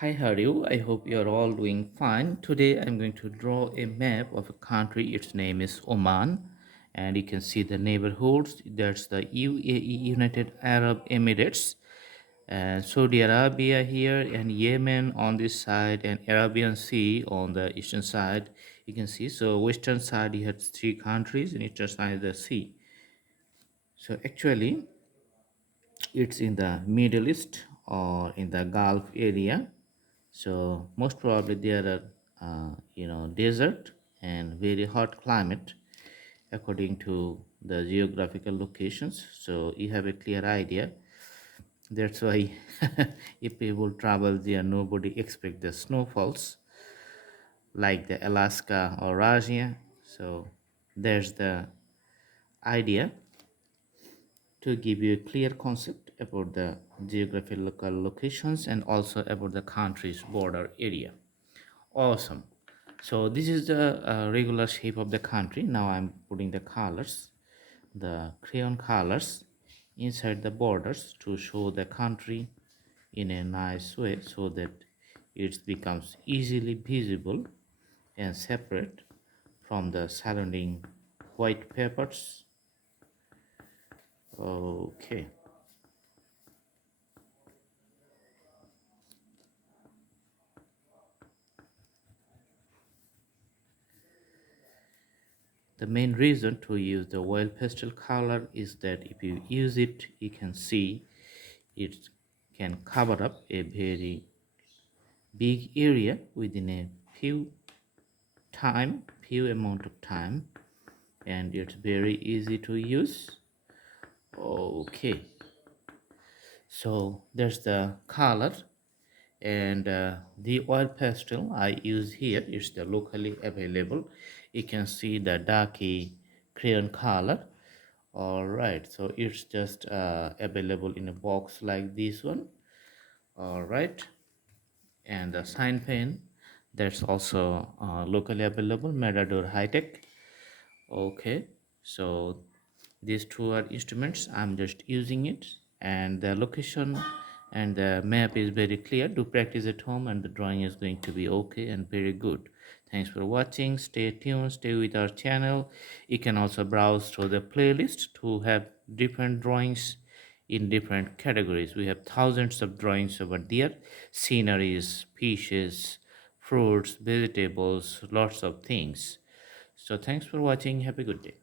Hi, how are you? I hope you're all doing fine. Today I'm going to draw a map of a country. Its name is Oman, and you can see the neighborhoods. That's the UAE, United Arab Emirates, and Saudi Arabia here, and Yemen on this side, and Arabian Sea on the eastern side. You can see. So western side you have three countries, and eastern side the sea. So actually, it's in the Middle East or in the Gulf area. So most probably there are desert and very hot climate according to the geographical locations. So you have a clear idea. That's why if people travel there, nobody expect the snowfalls like the Alaska or Russia. So there's the idea to give you a clear concept about the geographical locations and also about the country's border area. Awesome. So this is the regular shape of the country. Now I'm putting the colors, the crayon colors inside the borders to show the country in a nice way so that it becomes easily visible and separate from the surrounding white papers. Okay. The main reason to use the oil pastel color is that if you use it, you can see it can cover up a very big area within a few amount of time, and it's very easy to use. Okay, so there's the color, and the oil pastel I use here is the locally available. You can see the darky crayon color. All right, so it's just available in a box like this one. All right, and the sign pen, that's also locally available, Matador High Tech. Okay, so these two are instruments. I'm just using it, and the location and the map is very clear. Do practice at home, and the drawing is going to be okay and very good. Thanks for watching. Stay tuned, stay with our channel. You can also browse through the playlist to have different drawings in different categories. We have thousands of drawings over there: sceneries, fishes, fruits, vegetables, lots of things. So thanks for watching. Have a good day.